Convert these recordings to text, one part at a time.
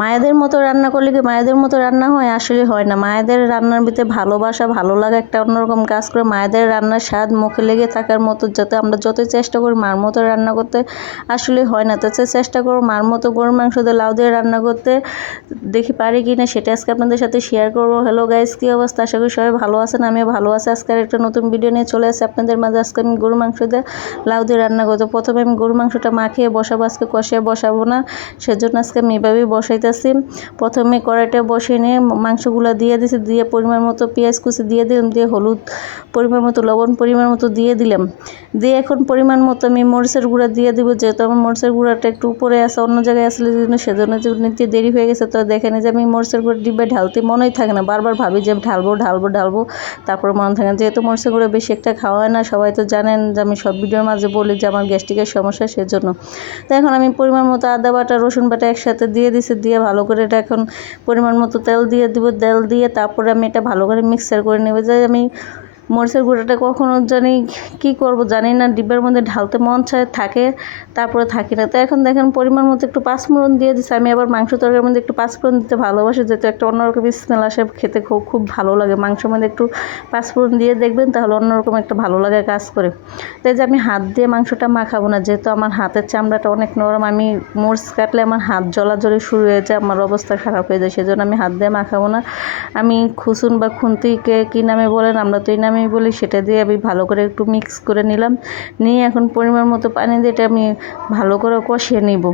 মায়েদের মতো রান্না করলে কি মায়েদের মতো রান্না হয়? আসলে হয় না। মায়েদের রান্নার ভিতরে ভালোবাসা, ভালো লাগা একটা অন্যরকম কাজ করে। মায়েদের রান্নার স্বাদ মুখে লেগে থাকার মতো যাতে আমরা যতই চেষ্টা করি মার মতো রান্না করতে আসলে হয় না। তো চেষ্টা করো মার মতো গরুর মাংস দিয়ে লাউ দিয়ে রান্না করতে, দেখি পারি কি না সেটা আজকে আপনাদের সাথে শেয়ার করবো। হ্যালো গাইস, কী অবস্থা? আশা করি সবাই ভালো আছেন, আমিও ভালো আছি। আজকের একটা নতুন ভিডিও নিয়ে চলে আসি আপনাদের মাঝে। আজকে আমি গরুর মাংস দিয়ে লাউ দিয়ে রান্না করতে, প্রথমে আমি গরুর মাংসটা মাখিয়ে বসাবো, আজকে কষিয়ে বসাবো না, সেজন্য আজকে আমি এভাবেই বসাইতেছি। প্রথমে কড়াইটা বসিয়ে নিয়ে মাংসগুলো দিয়ে দিছি, দিয়ে পরিমাণ মতো পেঁয়াজ কুচি দিয়ে দিলাম, দিয়ে হলুদ পরিমাণ মতো, লবণ পরিমাণ মতো দিয়ে দিলাম। দিয়ে এখন পরিমাণ মতো আমি মরিচের গুঁড়া দিয়ে দিব, যেহেতু আমার মরিচের গুঁড়াটা একটু উপরে আছে, অন্য জায়গায় আসলে সেজন্য যে নিতে দেরি হয়ে গেছে। তো দেখেন যে আমি মরিচের গুঁড়া ডিব্বায় ঢালতে মনেই থাকে না, বারবার ভাবি যে ঢালবো, তারপর মনে থাকে না। যেহেতু মরিচের গুঁড়া বেশি একটা খাওয়া হয় না, সবাই তো জানেন যে আমি সব ভিডিওর মাঝে বলি যে আমার গ্যাস্ট্রিকের সমস্যা, সেজন্য। তো এখন আমি পরিমাণ মতো আদা বাটা রসুন বাটা একসাথে দিয়ে দিছি, দিয়ে ভালো করে এটা এখন পরিমাণ মতো তেল দিয়ে দিব, তেল দিয়ে তারপরে আমি এটা ভালো করে মিক্সার করে নেব। যে আমি মরিচের গুঁড়োটা কখনো জানি কি করব জানি না, ডিব্বার মধ্যে ঢালতে মন চায় থাকে, তারপরে থাকি না। তো এখন দেখেন পরিমাণ মতো একটু পাঁচফোড়ন দিয়ে দিচ্ছি। আমি আবার মাংস তরকারির মধ্যে একটু পাঁচফোড়ন দিতে ভালোবাসি, যেহেতু একটা অন্যরকম স্মেল আসে, খেতে খুব ভালো লাগে। মাংসের মধ্যে একটু পাঁচফোড়ন দিয়ে দেখবেন, তাহলে অন্যরকম একটা ভালো লাগে কাজ করে। তাই যে আমি হাত দিয়ে মাংসটা মাখাবো না, যেহেতু আমার হাতের চামড়াটা অনেক নরম, আমি মরিচ কাটলে আমার হাত জ্বলাজ্বলি শুরু হয়ে যায়, আমার অবস্থা খারাপ হয়ে যায়, সেজন্য আমি হাত দিয়ে মাখাবো না। আমি খুসুন বা খুন্তিকে কী নামে বলেন, আমরা তো এই নামেই বলি, সেটা দিয়ে আমি ভালো করে একটু মিক্স করে নিলাম। নিয়ে এখন পরিমাণ মতো পানি দিয়ে এটা আমি ভালো করে কষিয়ে নিব।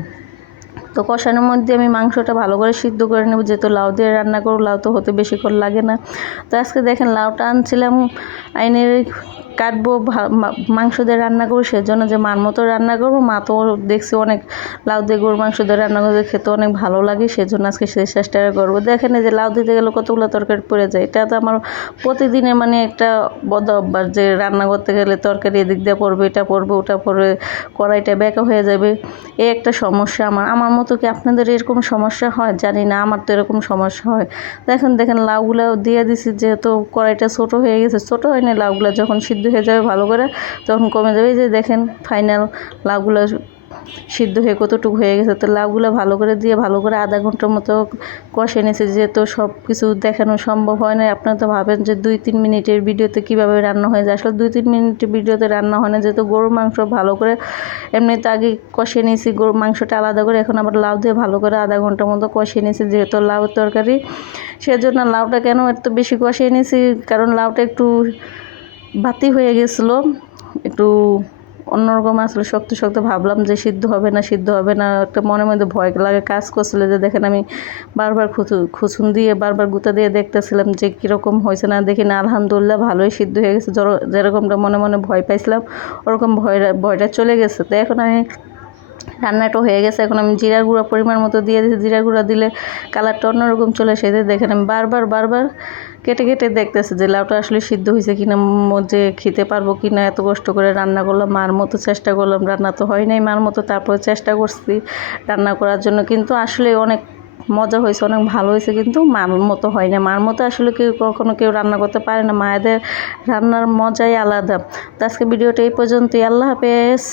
তো কষানোর মধ্যে আমি মাংসটা ভালো করে সিদ্ধ করে নেব, যেহেতু লাউ দিয়ে রান্না করব, লাউ তো হতে বেশিক্ষণ লাগে না। তো আজকে দেখেন লাউটা আনছিলাম আইনে কাটবো, মাংস দিয়ে রান্না করবো, সেজন্য যে মার মতো রান্না করবো। মা তো দেখছি অনেক লাউ দিয়ে গরুর মাংস দিয়ে রান্না করতে খেতে অনেক ভালো লাগে, সেজন্য আজকে সেই চেষ্টা করবো। দেখেন যে লাউ দিতে গেলে কতগুলো তরকারি পড়ে যায়, এটা তো আমার প্রতিদিনের মানে একটা বদ অভ্যাস যে রান্না করতে গেলে তরকারি এদিক দিয়ে পড়বে, এটা পড়বে, ওটা পড়বে, কড়াইটা বেঁকা হয়ে যাবে, এই একটা সমস্যা। আমার মতো কি আপনাদের এরকম সমস্যা হয় জানি না, আমার তো এরকম সমস্যা হয়। দেখেন লাউগুলো দিয়ে দিছি, যেহেতু কড়াইটা ছোটো হয়ে গেছে, ছোটো হয় না, লাউগুলো যখন সিদ্ধ হয়ে যাবে ভালো করে তখন কমে যাবে। এই যে দেখেন ফাইনাল লাউগুলো সিদ্ধ হয়ে কতটুকু হয়ে গেছে। তো লাউগুলো ভালো করে দিয়ে ভালো করে আধা ঘন্টার মতো কষে নিয়েছি, যেহেতু সব কিছু দেখানো সম্ভব হয় না। আপনারা তো ভাবেন যে 2-3 মিনিটের ভিডিওতে কীভাবে রান্না হয়ে যায়, আসলে 2-3 মিনিটের ভিডিওতে রান্না হয় না, যেহেতু গরুর মাংস ভালো করে এমনিতে আগে কষিয়ে নিয়েছি, গরুর মাংসটা আলাদা করে, এখন আবার লাউ দিয়ে ভালো করে আধা ঘন্টার মতো কষিয়ে নিয়েছি, যেহেতু লাউ তরকারি, সেজন্য লাউটা কেন এত বেশি কষিয়ে নিয়েছি, কারণ লাউটা একটু বাতি হয়ে গেছিলো, একটু অন্যরকম আসলে শক্ত ভাবলাম যে সিদ্ধ হবে না, একটা মনের মধ্যে ভয় লাগে কাজ করছিল। যে দেখেন আমি বারবার খুসুন দিয়ে বারবার গুঁতা দিয়ে দেখতেছিলাম যে কীরকম হয়েছে, না দেখি না আলহামদুলিল্লাহ ভালোই সিদ্ধ হয়ে গেছে। যেরকমটা মনে ভয় পাইছিলাম ওরকম ভয়টা চলে গেছে। তো এখন আমি রান্নাটা হয়ে গেছে, এখন আমি জিরার গুঁড়া পরিমাণ মতো দিয়ে দিয়েছি। জিরার গুঁড়া দিলে কালারটা অন্যরকম চলে এসেছে। দেখেন আমি বারবার কেটে দেখতেছি যে লাউটা আসলে সিদ্ধ হয়েছে কিনা, যে খেতে পারবো কিনা। এত কষ্ট করে রান্না করলাম, মার মতো চেষ্টা করলাম, রান্না তো হয় নাই মার মতো, তারপরে চেষ্টা করছি রান্না করার জন্য, কিন্তু আসলে অনেক মজা হয়েছে, অনেক ভালো হয়েছে, কিন্তু মার মতো হয় না। মার মতো আসলে কখনো কেউ রান্না করতে পারে না, মায়েদের রান্নার মজাই আলাদা। তো আজকে ভিডিওটা এই পর্যন্তই, আল্লাহ হাফেজ।